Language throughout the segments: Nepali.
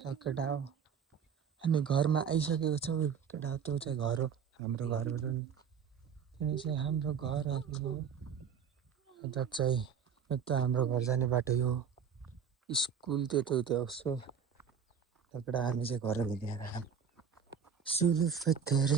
केटा हो हामी घरमा आइसकेको छौँ। केटा त्यो चाहिँ घर हो, हाम्रो घरबाट नि तिनी चाहिँ हाम्रो घरहरू हो। यता चाहिँ यता हाम्रो घर जाने बाटो हो, स्कुल त्यो उसो केटा हामी चाहिँ घर हिँडेर सुलु पत्थर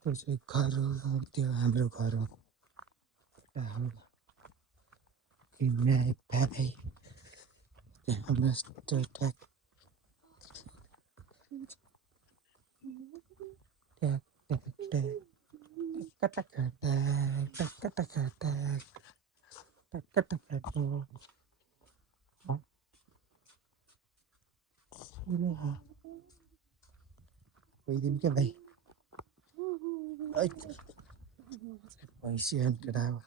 त्यो चाहिँ घर हो, त्यो हाम्रो घर हो। हाम्रो किनारे पाए हाम्रो ट्याक ट्याक ट्याक ट्याक कटाकटा कटाकटा कटाकटा कोही दिन क्या भाइ भैँसी केटा हो।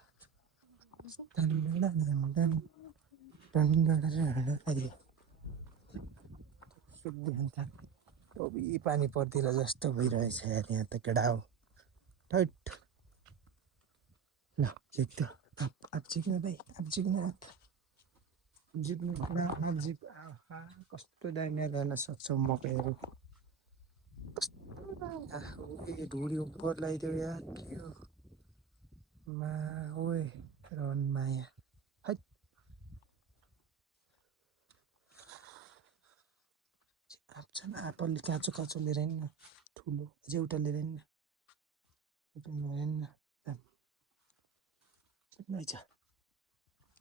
पानी पर्दिला जस्तो भइरहेछ यार यहाँ त केटा हो। टैट ल जित्यो अब जित्नु भाइ, अब जित्नु जित्नु केटा अब जित। कस्तो दामी गर्न सक्छौ मकैहरू, ढुडी ऊपर लगाइदियो यार के हो मा ओए रन माया है। आप्छन् आपलले काँचो काँचो लिएर हिँड्न, ठुलो अझै एउटा लिएर हिँड्न, एउटा लिएर हिँड्न रहेछ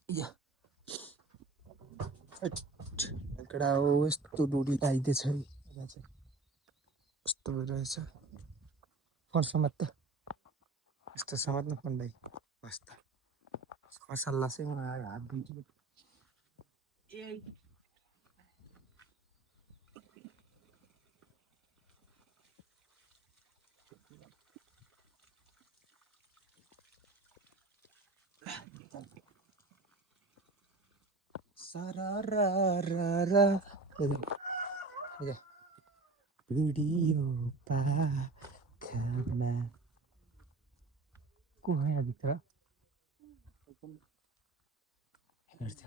या केटा हो। यस्तो ढुडी लगाइदिएछ है चाहिँ कस्तो भइरहेछ। फोन समात्दा यस्तो समात्नु फोन भाइ, बस्दा खसल्ला चाहिँ मलाई हात दुख्छ। भिडियो पाखमा को है भित्र हेर्छ।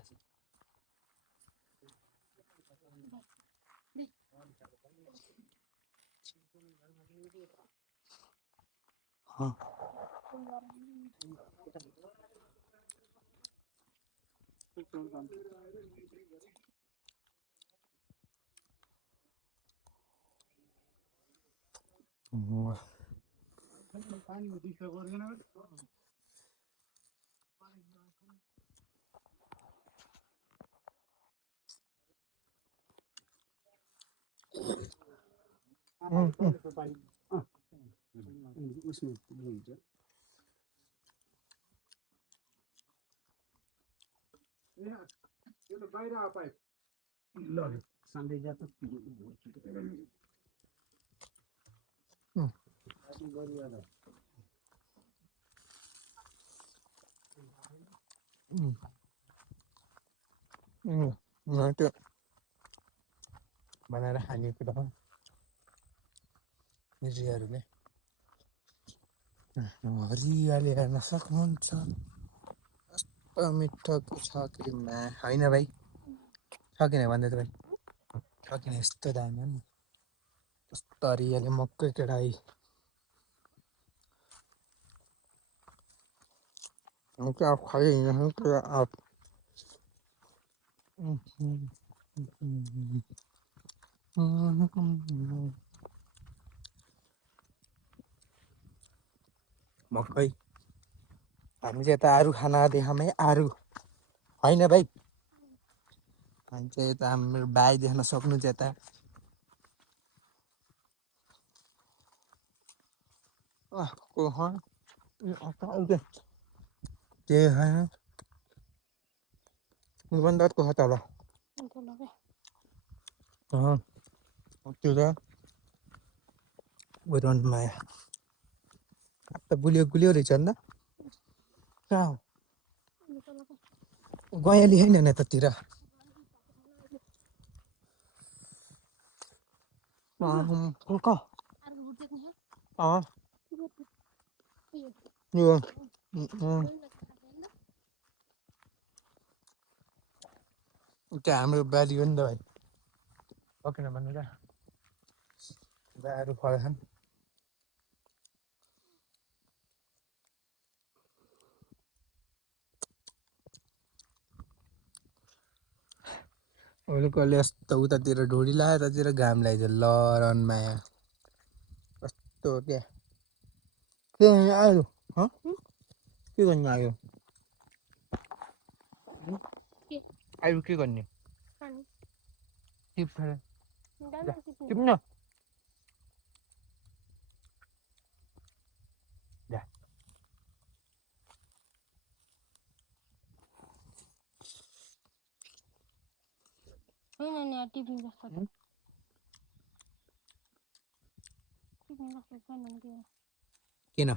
त्यो बनाएर खानेकुरा हो निजीहरूले। हरियाली हेर्न सक्नुहुन्छ, कस्तो मिठो छ क्रिममा होइन भाइ, छ किन भन्दै त भाइ, छ किन यस्तो दामी नि कस्तो हरियाली मकै केटाई। क्या खाई आप मकै हामी चाहिँ यता आरू खाना देखामै आरू होइन भाइ। हामी चाहिँ यता हाम्रो भाइ देख्न सक्नुहुन्छ यता के बन्दरको खतरा त्यो त माया अब त गुलियो गुलियो रहेछ नि त। कहाँ हो गयाली होइन यतातिर। त्यो हाम्रो बारी हो नि त भाइ सकेन भन्नु त बाहरू फल्छन् ओलीकोले यस्तो उतातिर ढुडी लाग्यो यतातिर घाम लगाइदियो लरनमा कस्तो क्या के गर्नु आयो के गर्नु आयो आयो के गर्ने टिप्न किन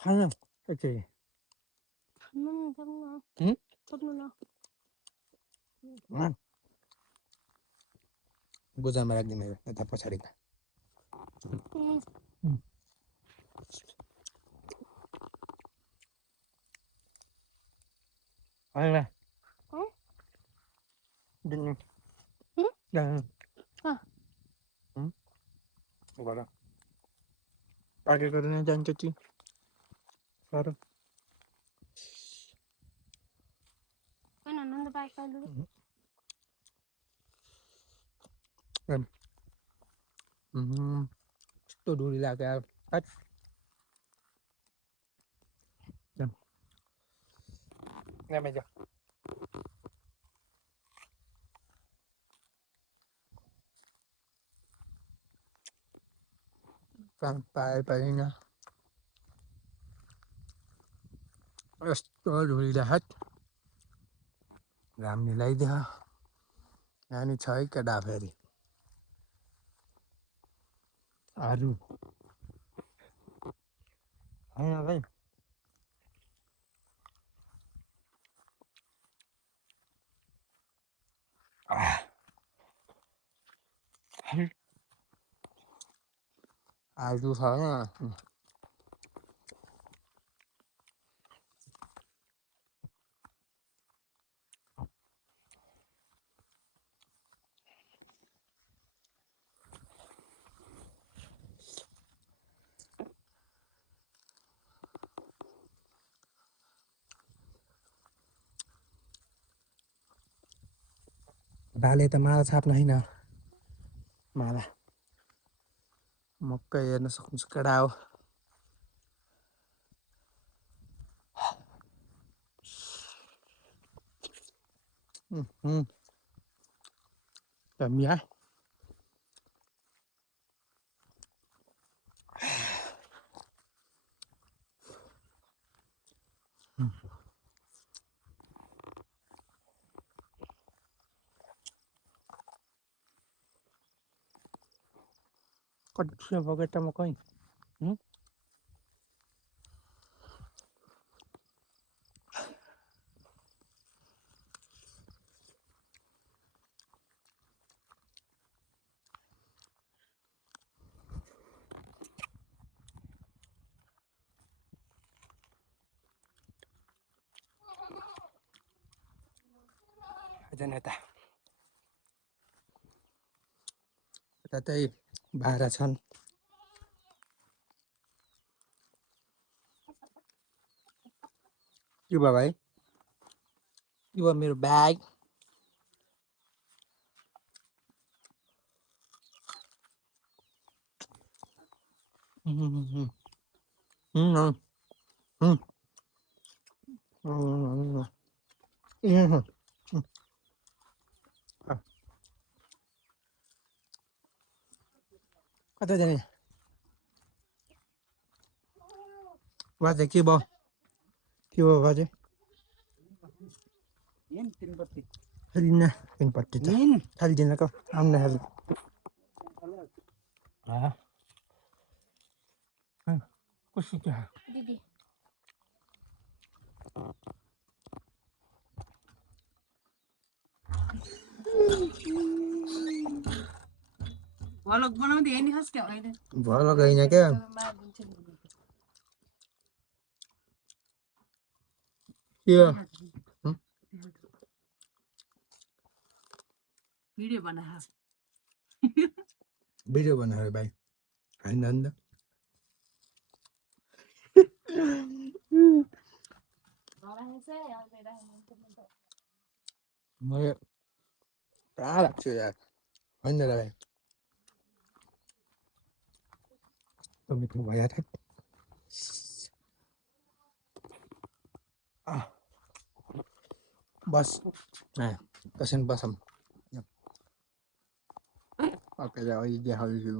खान एकचोटि गोजामा राखिदिनु मेरो यता पछाडिका पाकेको नै जान्छ ती साह्रो यस्तो ढुडी लाग्यो पाएन यस्तो ढुडी हात घाम मिलाइदियो नानी छ है केटा फेरि अरू होइन भाइ आलु छ बाले त माला छाप्न होइन माला मक्कै हेर्न सक्नुहुन्छ केटा हो Tầm giá con chưa vào cái trong một coi dân này ta चाहिँ भाडा छन् के भयो भाइ के भयो मेरो ब्याग कता जाने बाजे के भयो बाजे Halina in patita. Halina ko. Amna hal. Ah. Kusi ka. Didi. Vlog बनाउँदै हैन खस के हैन vlog हैन के के भिडियो बनाहा भिडियो बनाएर भाइ होइन नि त म पुरा लाग्छु यार होइन र भाइ त मिठो भयो यार बस कसैले बसौँ ओके अहिले देखाउँछु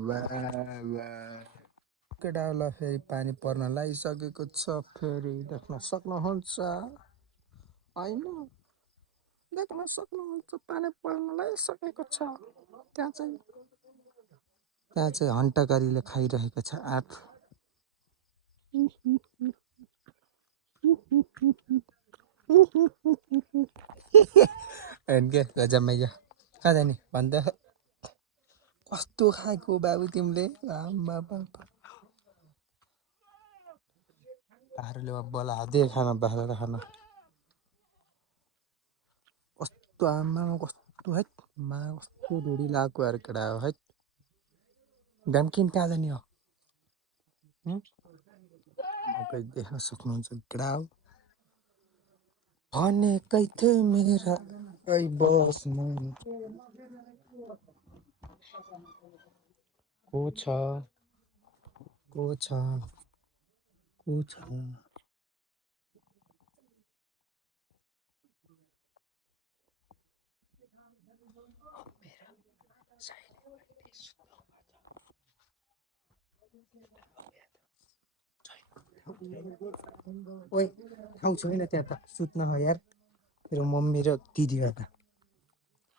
केटाहरूलाई फेरि पानी पर्न लागिसकेको छ फेरि देख्न सक्नुहुन्छ होइन देख्न सक्नुहुन्छ पानी पर्न लागिसकेको छ त्यहाँ चाहिँ हन्टाकारीले खाइरहेको छ आँप के गजब कहाँ जाने भन्दा कस्तो खाएको बाबु तिमीले बाख्राले बोला हातै खाना बाख्रा खाना कस्तो आमामा कस्तो है मा कस्तो ढुडी लगाएको यार केटा हो है घामकिन कहाँ जाने हो अगाडि देख्न सक्नुहुन्छ केटा हो भनेकै थिए मेरा बस्नु को छ को छ को छ ओइ ठाउँ छैन त्यहाँ त सुत्न हो यार तेरो मम्मी र दिदी हो त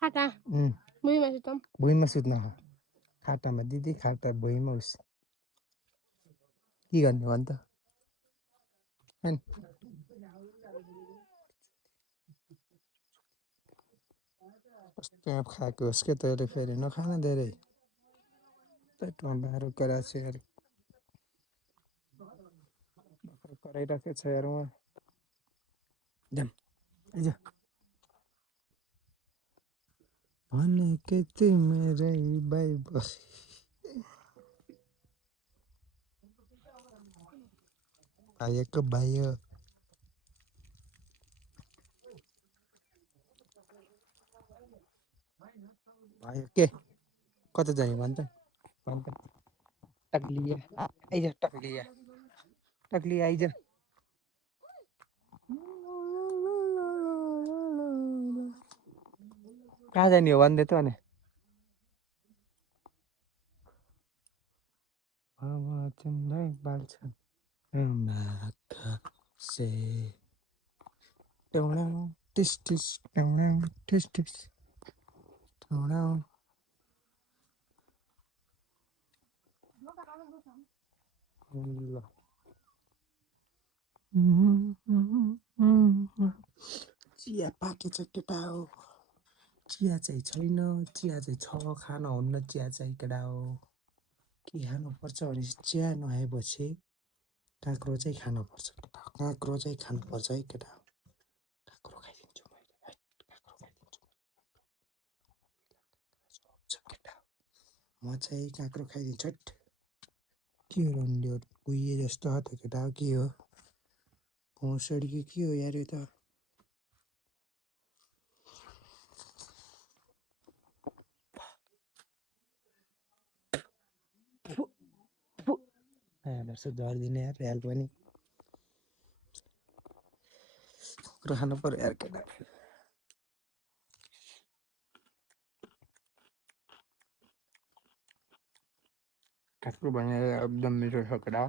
खाटा भुइँमा सुतम भुइँमा सुत्न हो खाटामा दिदी खाटा भुइँमा उस के गर्ने भन् त हैन कस्तो आँप खाएको होस् क्या तैँले फेरि नखान धेरै पेटमा बाह्रो कराएको छ यार बाख्रा कराइरहेको छ यार उहाँ जाम आइज भनेकै तिमीरै बाई बस भाइको भाइ भयो के कता जाने भन् त टक्लिया आइज टक्लिया टक्लिया आइज कहाँ जाने हो भनिदिए त भने तिमीलाई बाल्छ से टौडा टिस टिस टौडा टिस टिस टौडा ल चिया पाकेछ केटा हो चिया चाहिँ छैन चिया चाहिँ छ खान हुन्न चिया चाहिँ केटा हो के खानुपर्छ भने चिया नआएपछि काँक्रो चाहिँ खानुपर्छ केटा काँक्रो चाहिँ खानुपर्छ है केटा काँक्रो खाइदिन्छु मैले काँक्रो खाइदिन्छु केटा म चाहिँ काँक्रो खाइदिन्छु हट के हो रन्डियो कुहिए जस्तो हो त केटा हो के हो भौँसडी के हो यार यो त झरिदिने यार ह्याल पनि कुरो खानु पर्यो यार केटा काँक्रो भने एकदम मिठो छ केटा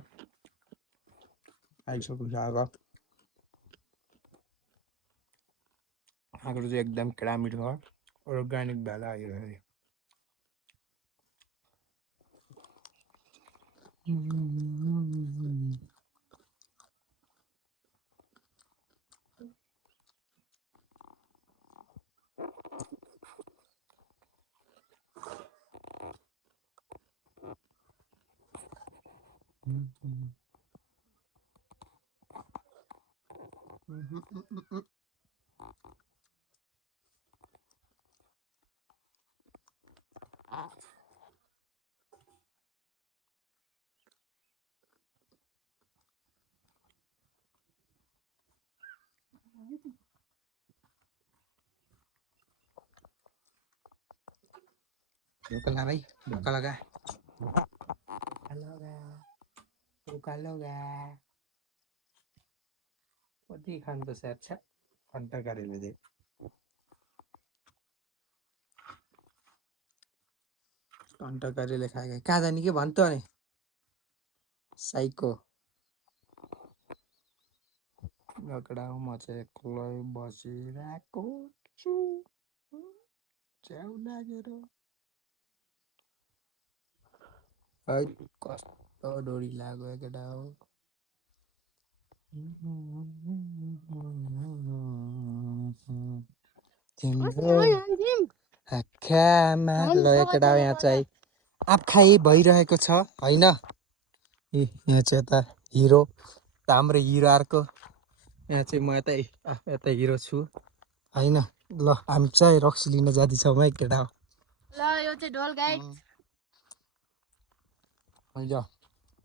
आइसक्नु छ अब काँक्रो चाहिँ एकदम केटा मिठो हो अर्ग्यानिक भएर आयो ढोका ला भाइ ढोका लगा ढोका लगा कति खान्छ स्याहार छ घन्टा गरेर दे घन्टा गरेर खाए कहाँ जाने के भन् त अनि साइको लकडाउन म चाहिँ एक्लै बसिरहेको छु च्याउ लागेर है कस्तो डोरी लाग्यो केटा हो तिम्रो आँखामा ल केटा हो यहाँ चाहिँ आँखाइ भइरहेको छ होइन यहाँ चाहिँ यता हिरो हाम्रो हिरो अर्को यहाँ चाहिँ म यता हिरो छु होइन ल हामी चाहिँ रक्सी लिन जाँदैछौँ है केटा हो ल यो चाहिँ ढोल गाइड जा